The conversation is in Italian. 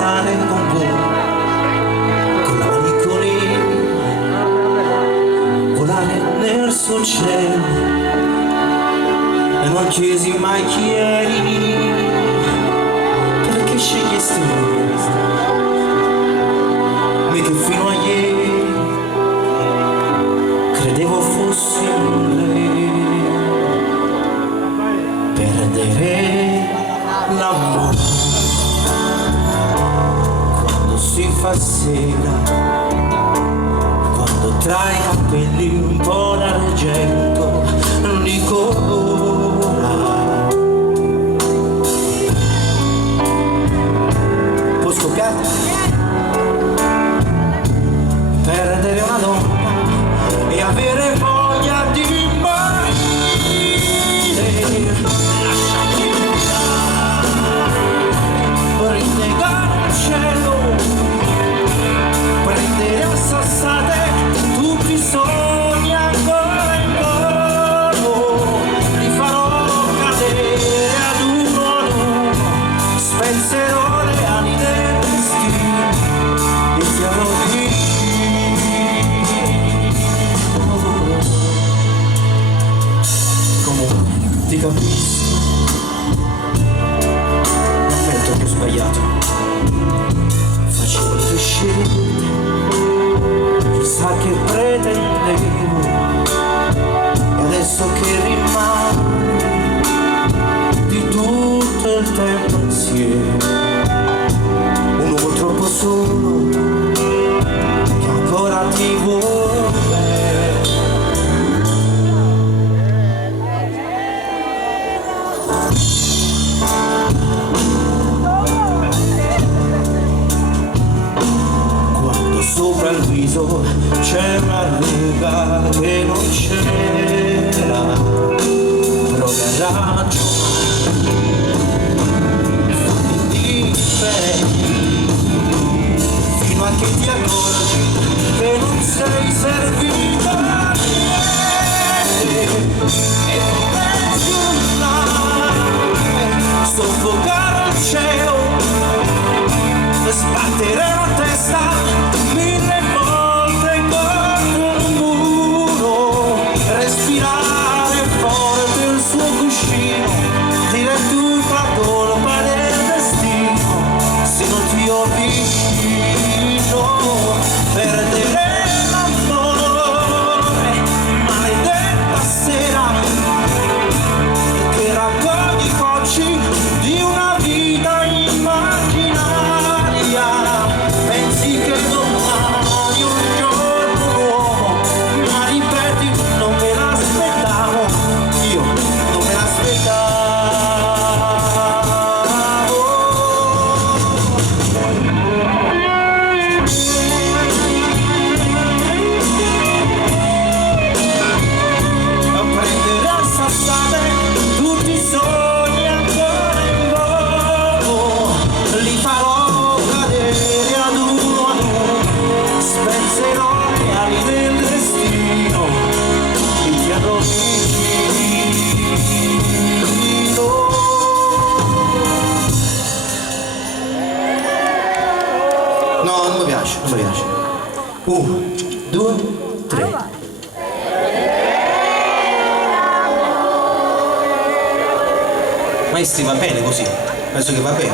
danzare con voi, con la malinconia, volare nel suo cielo. E non chiesi mai chi eri, perché scegliesti me che fino a ieri credevo fossi lei. Perdere l'amore quando si fa sera, quando tra i capelli un po' d'argento li colora. Può scoppiare, perdere una donna e avere voglia di morire. Lasciati andare, rinnegare il cielo, prendere a sassate tutti i sogni ancora in volo. Li farò cadere ad uno, spezzerò le ali del destino e ti avrò ti capisco, ammetto che ho sbagliato, facevo le scelte, chissà che pretendevo, e adesso che rimane di tutto il tempo insieme, un uomo troppo solo che ancora ti vuole bene. Sopra il viso c'è una ruga che non c'era, prova a ragionare, fatti differenti, fino a che ti accorgi che non sei servito a niente, e pensi soffocare il cielo, sbattere la testa mille volte contro un muro, respirare forte il suo cuscino, dire tutta la colpa del destino, se non ti ho vicino, perdere l'amore, maledetta sera, che raccogli i cocci di una vita immaginaria. Pensi che domani un giorno nuovo, ma ripeti, non me l'aspettavo, io non me l'aspettavo. A prendere a sassate tutti i sogni ancora in volo, li farò cadere ad uno, spezzerò le ali del destino e ti avrò vicino. No, non mi piace, non mi piace. 1, 2, 3. Maestri, va bene così? Penso che va bene.